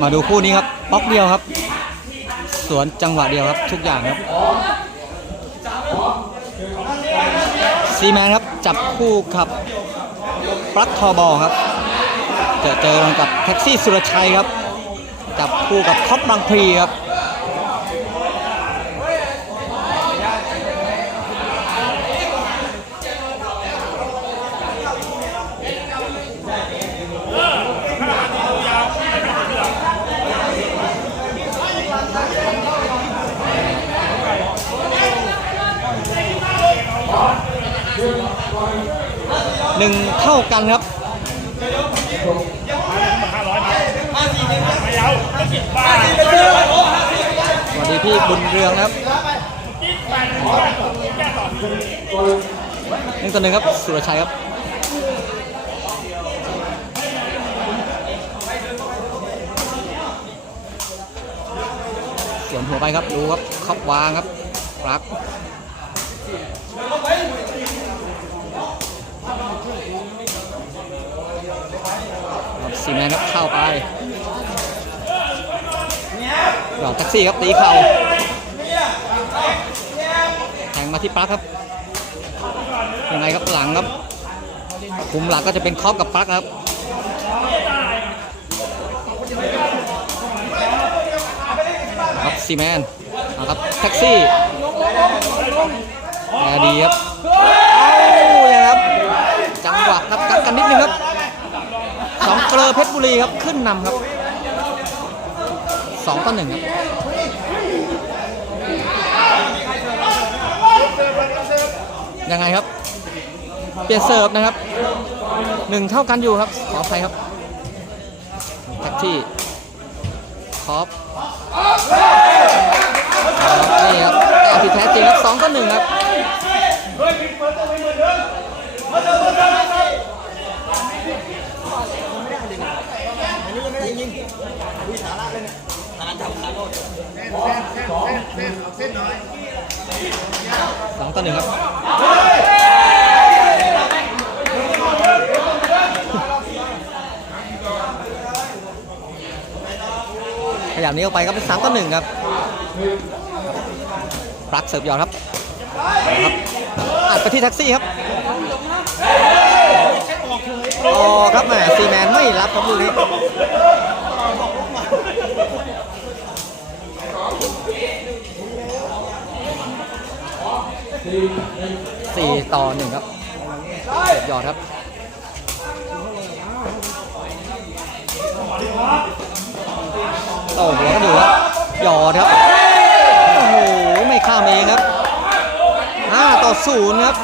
มาดูคู่นี้ครับป๊อกเดียวครับ สวนจังหวะเดียวครับ ทุกอย่างครับซีแมนครับจับคู่กับปลั๊กทอบอครับจะเจอกับแท็กซี่สุรชัยครับ จับคู่กับท็อปบางพลีครับ หนึ่งเท่ากันครับสวัสดีพี่บุญเรืองครับหนึ่งต่อหนึ่งครับสุรชัยครับสวนหัวไปครับดูครับเข้าวางครับปลัก ครับซีแมนครับเข้าไปดอกแท็กซี่ครับตีเข่าแทงมาที่ปลั๊กครับยังไงครับหลังครับคุมหลังก็จะเป็นคอปกับปลั๊กครับครับซีแมนเอาครับแท็กซี่แอร์ดีครับเอาเลยครับจังหวะครับกัดกันนิดนึงครับ สองเกลอเพชรบุรีครับขึ้นนำครับสองต่อหนึ่งครับยังไงครับ เปลี่ยนเสิร์ฟนะครับหนึ่งเท่ากันอยู่ครับ ขออภัยครับแท็กซี่คอปนี่ครับแต้มที่แท้จริงครับสองต่อหนึ่งครับ สองต่อหนึ่งครับขยับนี้ออกไปครับเป็นสามต่อหนึ่งครับปลักเสิร์ฟยอดครับครับอัดไปที่แท็กซี่ครับอ๋อครับแหมซีแมนไม่รับครับลูกนี้ สี่ต่อหนึ่งครับเสิร์ฟหยอดครับโอ้โหก็ดูครับหยอดครับ โอ้โห ไม่ข้ามเองครับ5ต่อ0ครับ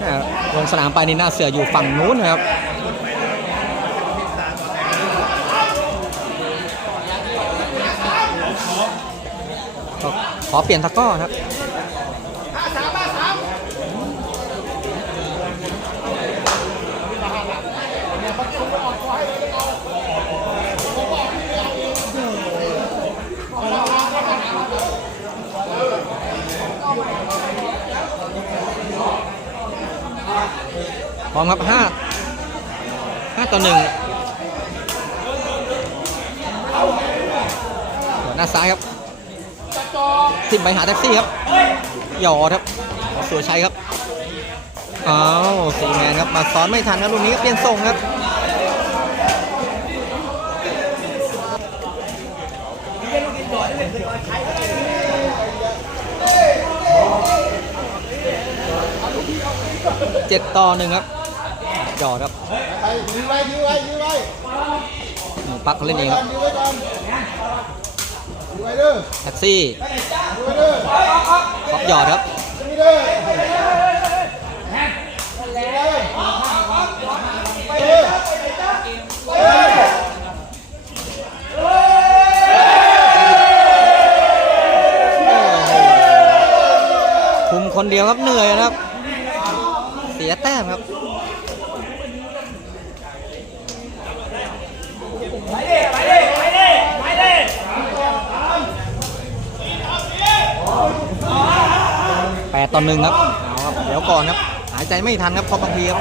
แหม่ลงสนามไปนี่หน้าเสืออยู่ฝั่งนู้นนะครับ ขอเปลี่ยนตะก้อครับพร้อมครับห้าห้าต่อหนึ่งหน้าซ้ายครับ ทิมไปหาแท็กซี่ครับหยอดครับสุรชัยครับอ้าวสีแมนครับมาซ้อนไม่ทันครับลูกนี้ก็เปลี่ยนส่งครับเจ็ดต่อหนึ่งครับหยอดครับไปยื้อไว้ยื้อไว้ยื้อไว้หมูปักเขาเล่นเองครับ แท็กซี่ยื้อไว้เด้อท็อปหยอดครับยื้อเด้อเด้อคุมคนเดียวครับเหนื่อยนะครับ เสียแต้มครับ แปดต่อหนึ่งครับเอาครับเดี๋ยวก่อนครับ หายใจไม่ทันครับคอบบางพีครับ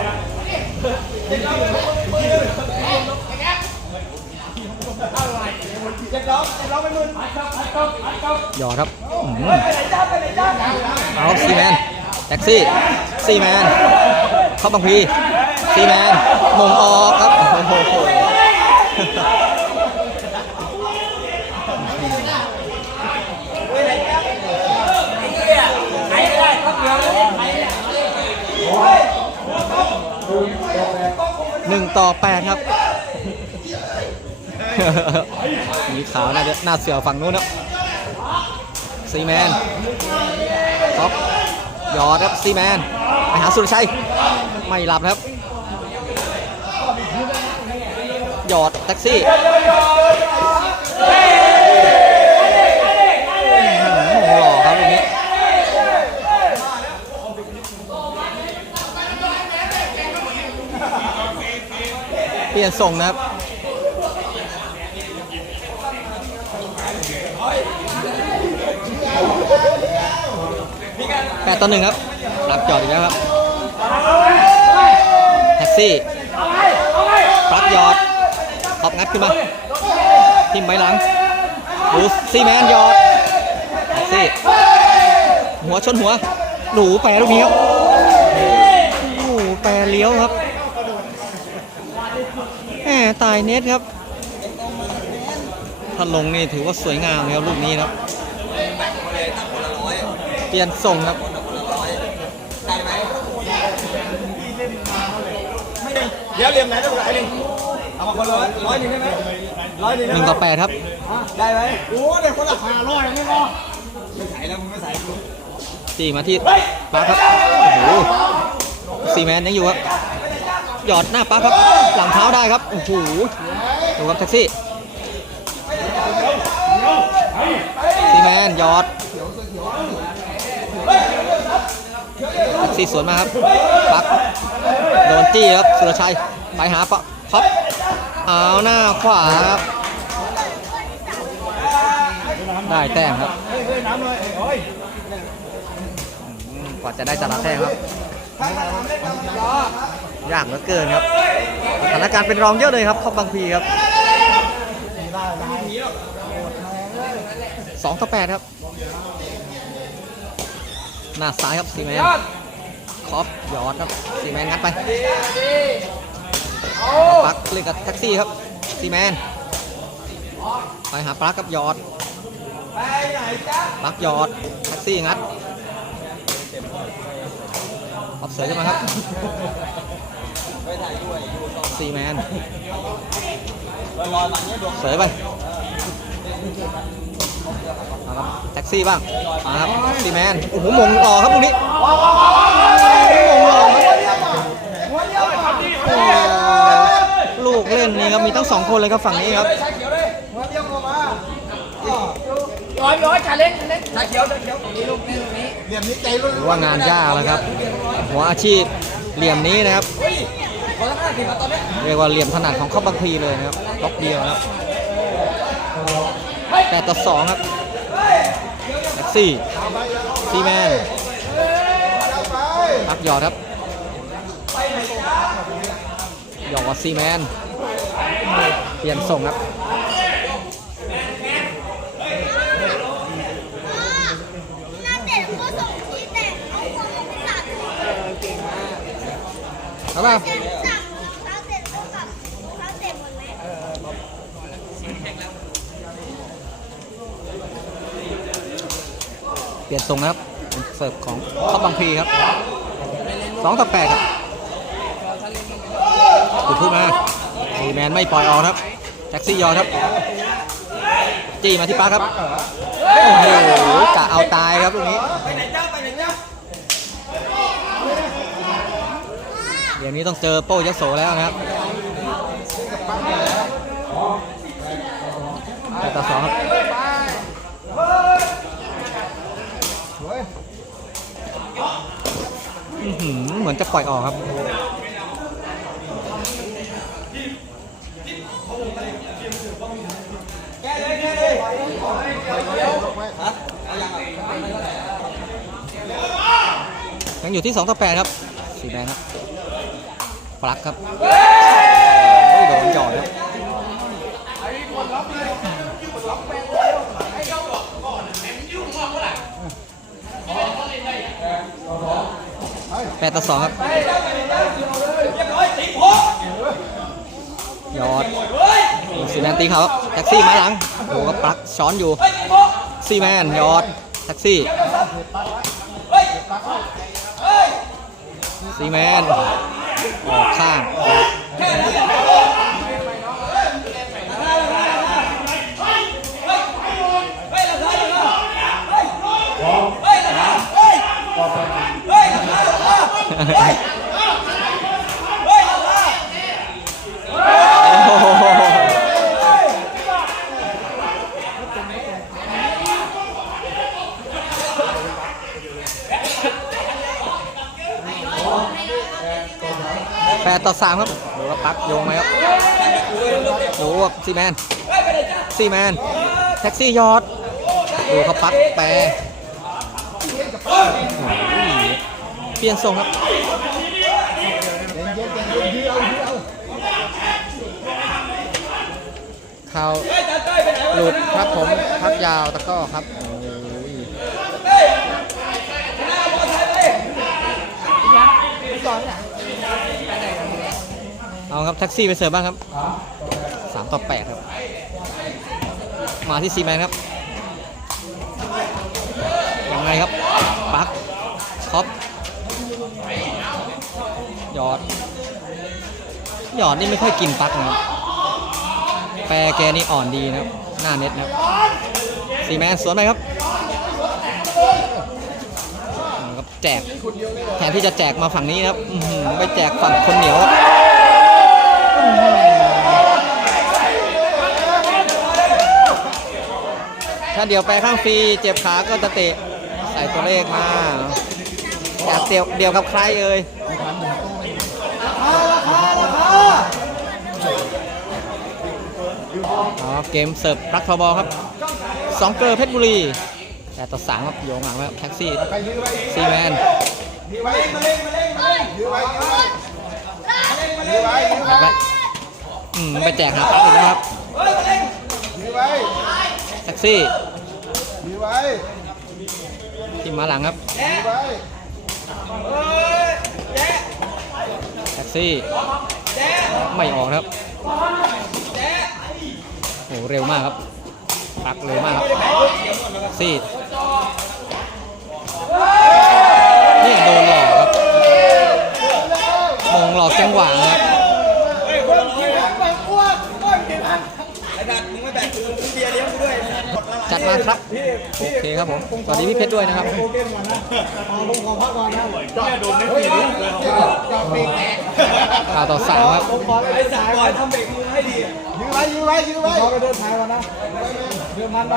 หยอดครับเอาซีแมนแท็กซี่ซีแมนคอบบางพีซีแมนมงออกครับโอ้โห ต่อแปดครับมีขาวน่าจะน่าเสือฝั่งนู้นครับซีแมนท็อปยอดครับซีแมนไปหาสุรชัย ไม่หลับครับ ยอดแท็กซี่หล่อครับตรงนี้ เปลี่ยนส่งนะครับแปดต่อหนึ่งครับ รับจอดอีกแล้วครับ แท็กซี่ปลักยอดขอบงัดขึ้นมาทิมไปหลังดูซีแมนยอดแท็กซี่ หัวชนหัว หนูแปรลูกนี้ครับหนูแปรเลี้ยวครับ ตายเน็ตครับถ้าลงนี่ถือว่าสวยงามเลยครับลูกนี้ครับเปลี่ยนส่งครับเดี๋ยวเรียมไหนต้องไหนหนึ่งเอามาคนละร้อยหนึ่งได้ไหมร้อยหนึ่งหนึ่งต่อแปดครับ ได้ไหมโอ้เดี๋ยวคนละห้าร้อยไม่พอไม่ใส่แล้วมึงไม่ใส่จีมาที่ปาร์คครับ โอ้โหซีแมนยังอยู่ครับ หยอดหน้าปาร์ครับ หลังเท้าได้ครับ โอ้โหดูครับแท็กซี่ซีแมนหยอดแท็กซี่สวนมาครับปักโดนจี้ครับ สุรชัย ไปหาปะพับเอาหน้าขวาครับได้แต้มครับกว่าจะได้แต่ละแต้มครับ ยากเหลือเกินครับสถานการณ์เป็นรองเยอะเลยครับข้าบางพีครับสองต่อแปดครับ หน้าซ้ายครับซีแมนคอฟยอดครับซีแมนงัดไปปักเล่นกับแท็กซี่ครับซีแมนไปหาปลั๊กครับยอดปลั๊กยอดแท็กซี่งัดออกเสยขึ้นมครับ ซีแมนเสยไปเอาครับแท็กซี่บ้างมาครับซีแมนโอ้โหมงต่อครับตรงนี้มงต่อครับโอ้โหลูกเล่นนี่ครับมีตั้งสองคนเลยครับฝั่งนี้ครับหัวเดียวเข้ามาร้อยร้อยชาเล็กชาเล็กชาเขียวชาเขียวนี่ลูกนี่ลูกนี้เหลี่ยมนี้ใจรุ่นถือว่างานยากแล้วครับหัวอาชีพเหลี่ยมนี้นะครับ เรียกว่าเหลี่ยมถนัดของเข้าบางพลีเลยนะครับล็อกเดียวนะครับแปดต่อสองครับแท็กซี่ซีแมนพักหยอดครับหยอดซีแมนเปลี่ยนส่งครับน่าเด็กก็ส่งที่แต่เอาหัวไปตัด ครับป่ะ เจ็บสั่งเท้าเตะก็กลับเท้าเตะหมดไหม เปลี่ยนส่งนะครับเสิร์ฟของข้าบางพีครับสองต่อแปดครับจุดทุบมาซีแมนไม่ปล่อยออกครับ แท็กซี่ยอครับ จี้มาที่ป้าครับ โอ้โหกะเอาตายครับตรงนี้เดี๋ยวนี้ต้องเจอโป้ยโสแล้วนะครับแปดต่อสองครับ อื้อหือ เหมือนจะปล่อยออกครับ ยังอยู่ที่2ต่อ8ครับ สีแดงครับ ปลักครับโดนหยอดครับ แปดต่อสองครับยอดสีแมนตีเขาแท็กซี่มาหลังโอ้ก็ปลักช้อนอยู่ซีแมนยอดแท็กซี่ซีแมนออกข้างโอ้โห แปดต่อสามครับดูว่าปักโยงไหมครับดูว่าซีแมนซีแมน แท็กซี่ยอด ดูเขาปักแปร เปลี่ยนทรงครับเขาหลุดครับผมพักยาวตะก้อครับเอาครับแท็กซี่ไปเสิร์ฟบ้างครับสามต่อแปดครับ มาที่ซีแมนครับยังไงครับปักคอป ยอดนี่ไม่ค่อยกินปักนะครับ แปรแกนี่อ่อนดีนะครับ หน้าเน็ตนะครับซีแมนสวนไปครับครับ แจกแทนที่จะแจกมาฝั่งนี้นะครับไปแจกฝั่งคนเหนียวถ้าเดี๋ยวไปข้างฟรีเจ็บขาก็จะเตะใส่ตัวเลขมาอยากเดียวเดียวกับใครเอ่ย อ๋อเกมเสิร์ฟรักทบอลครับสองเกอร์เพชรบุรี แต่ต่อสามครับโยงหลังครับแท็กซี่ซีแมนไปอืมไปแจกหาปั๊บอีกนะครับแท็กซี่ทีมมาหลังครับแท็กซี่ไม่ออกครับ โหเร็วมากครับปักเร็วมากครับซีดนี่โดนหลอกครับมองหลอกจังหวะครับไอ้ดัดมึงไม่แบกคือเบียร์เลี้ยงกูด้วย จัดมาครับโอเคครับผมสวัสดีพี่เพชรด้วยนะครับข่าวต่อสามครับไอ้สายบอยทำเบรกมือให้ดี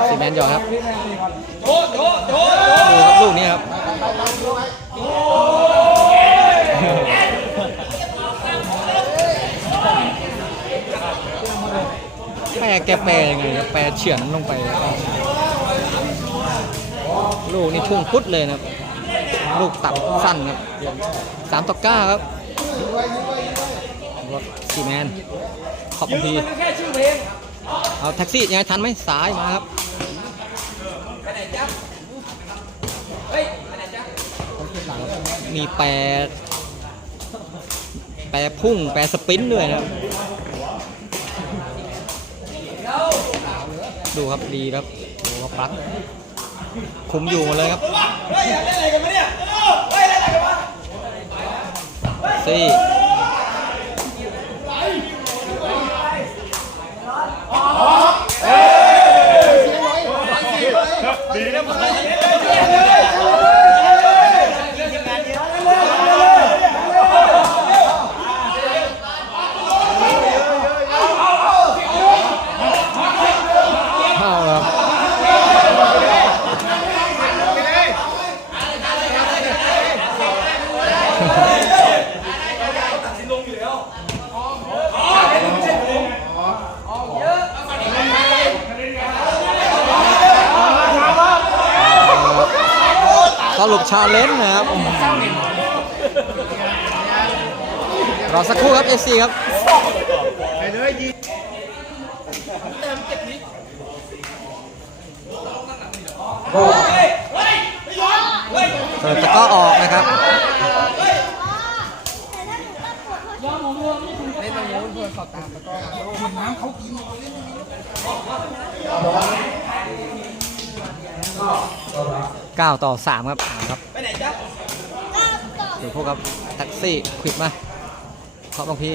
ซีแมนหยอดครับโถโถโถดูครับลูกนี้ครับแปรแกแปรยังไงครับแปรเฉือนลงไปครับ ลูกนี่พุ่งพุดเลยนะครับ ลูกตัดสั้นครับสามต่อเก้าครับรถซีแมนขอบทีมันแค่ชื่อเพลงเอาแท็กซี่ยังไงทันไหมสายมาครับมีแปรแปรพุ่ง แปรสปินด้วยนะครับดูครับดีครับดูครับปลั๊ก คุมอยู่หมดเลยครับเฮ้ยเล่นอะไรกันมาเนี่ยเฮ้ยเล่นอะไรกันวะ ซี่เข้าแล้วส รุปชาเลนจ์นะครับรอสักครู่ครับ FC ครับเปิดตะกร้อออกนะครับเล่นตรงนู้นเพื่อสอดตามแล้วก็น้ำเขากิน 9 ต่อ 3 ครับเอาครับเดี๋ยวพวกครับแท็กซี่ควิดมาเคาะบางพี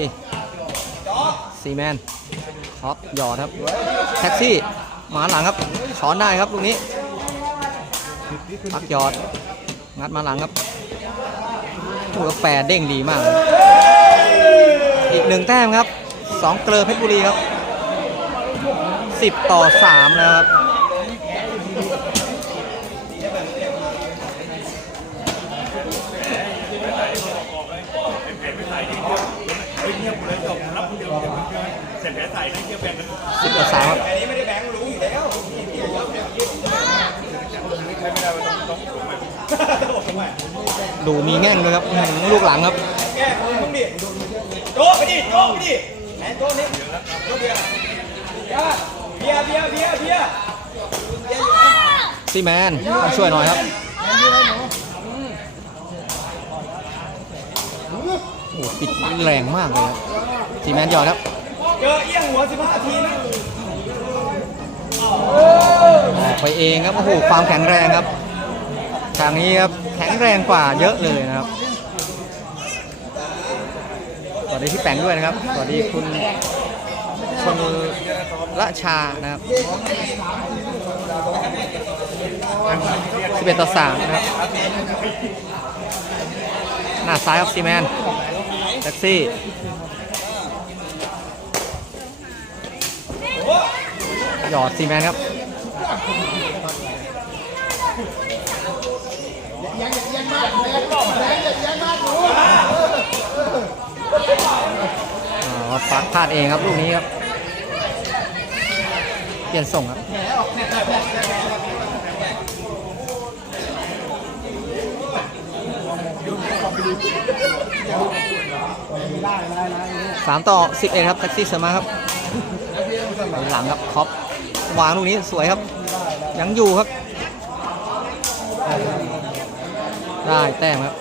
ซีแมนเคาะหยอดครับ แท็กซี่หมาหลังครับช้อนได้ครับลูกนี้พักหยอด งัดมาหลังครับผู้กาแฟเด้งดีมากเลยอีกหนึ่งแต้มครับสองเกลือเพชรบุรีครับ 10 ต่อ 3 แล้วครับ10ต่อ3ครับแค่นี้ไม่ได้แบงค์รู้อยู่แล้วดูมีแง่งด้วยครับอื้อหือลูกหลังครับแก้ของมึงดิโจ๊กไปดิโจ๊กไปดิไหนโจ๊กนี่โจ๊กเบียร์เบียร์เบียร์เบียร์เบียร์ซีแมนต้องช่วยหน่อยครับ โอ้โหปิดแรงมากเลยครับซีแมนยอดครับเจอเอี้ยงหัว15ทีนะออกไปเองครับโอ้โหความแข็งแรงครับทางนี้ครับแข็งแรงกว่าเยอะเลยนะครับสวัสดีพี่แปงด้วยนะครับสวัสดีคุณชนละชานะครับ11ต่อ3นะครับหน้าซ้ายครับซีแมน แท็กซี่หยอดซีแมนครับอ๋อปักพลาดเองครับลูกนี้ครับ เปลี่ยนส่งครับ สามต่อสิบเอ็ดครับแท็กซี่เสมาครับหลังครับคอปวางลูกนี้สวยครับ ยังอยู่ครับ ได้แต้มครับ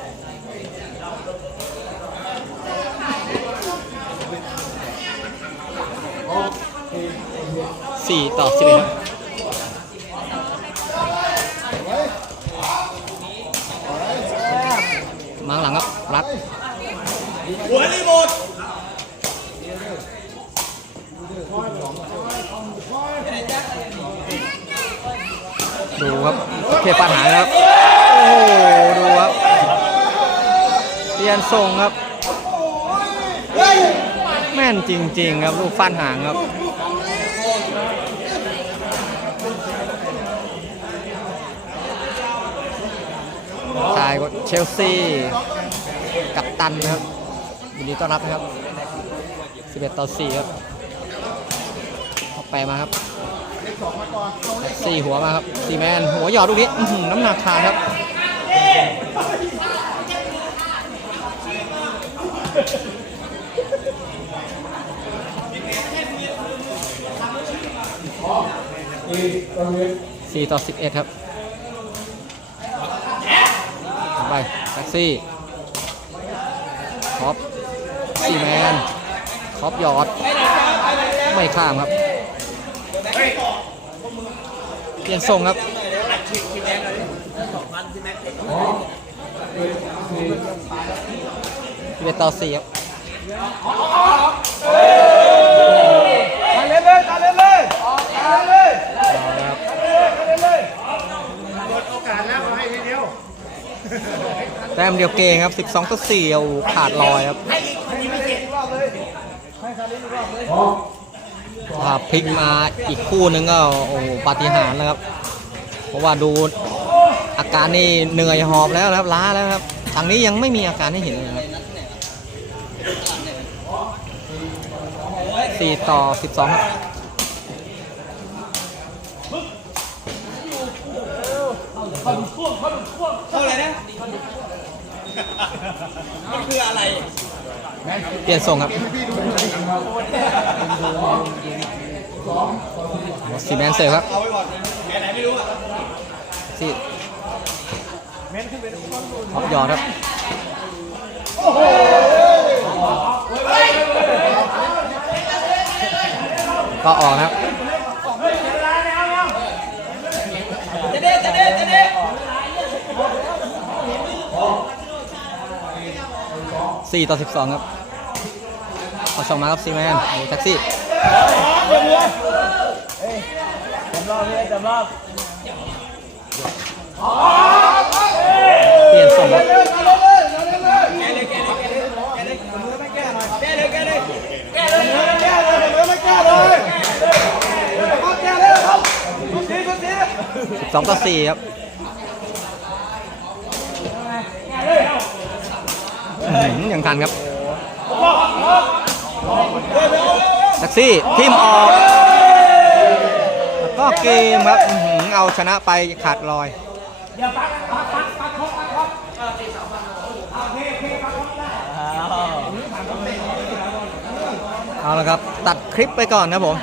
สี่ต่อสิบเอ็ดครับมาหลังครับ รัด หัวรีโมท ดูครับเทปัญหาแล้วครับโอ้โหดูครับเปลี่ยนทรงครับ แม่นจริง ๆ ครับลูกฟันหางครับทายก็เชลซีกับตันนะครับยินดีต้อนรับนะครับ 11 ต่อ 4 ครับเอาแปมาครับ สี่หัวมาครับสี่แมนหัวหยอดลูกนี้น้ำหนักขาดครับสี่ต่อสิบเอ็ดครับไปแท็กซี่คอปสี่แมนคอปหยอด ไม่ข้ามครับ เปลี่ยนทรงครับเบียดต่อสี่ครับตาเล่นเลยตาเล่นเลยตาเล่นเลยเอาละครับตาเล่นเลยแต้มเดียวเกงครับ 12ต่อ4เอาขาดลอยครับถ้า พลิกมาอีกคู่นึงก็โอ้โหปาฏิหาริย์แล้วครับ เพราะว่าดูอาการนี่เหนื่อยหอบแล้วนะครับล้าแล้วครับทางนี้ยังไม่มีอาการให้เห็นเลยครับสี่ต่อ12ครับเท่าไหร่นะมันคืออะไรดเปลี่ยนทรงครับ ซีแมนเสิร์ฟครับเอาไว้ก่อนแกไหนไม่รู้อะซีท็อปยอดครับก็ออกนะครับจะเด้จะเด้จะเด้สี่ต่อสิบสองครับเอช่องมาครับซีแมนแท็กซี่ จำรอบเลยจำรอบเปลี่ยนทรงครับแกเลยแกเลยแกเลยแกเลยแกเลยมือไม่แก้หน่อยแกเลยแกเลยแกเลยแกเลยมือไม่แก้เลยเอาแกเลยครับทุกทีทุกทีสิบสองต่อสี่ครับยังทันครับ แท็กซี่ทิมออกแล้วก็เกมครับอื้อหือเอาชนะไปขาดลอย เอาละครับ ตัดคลิปไปก่อนนะผม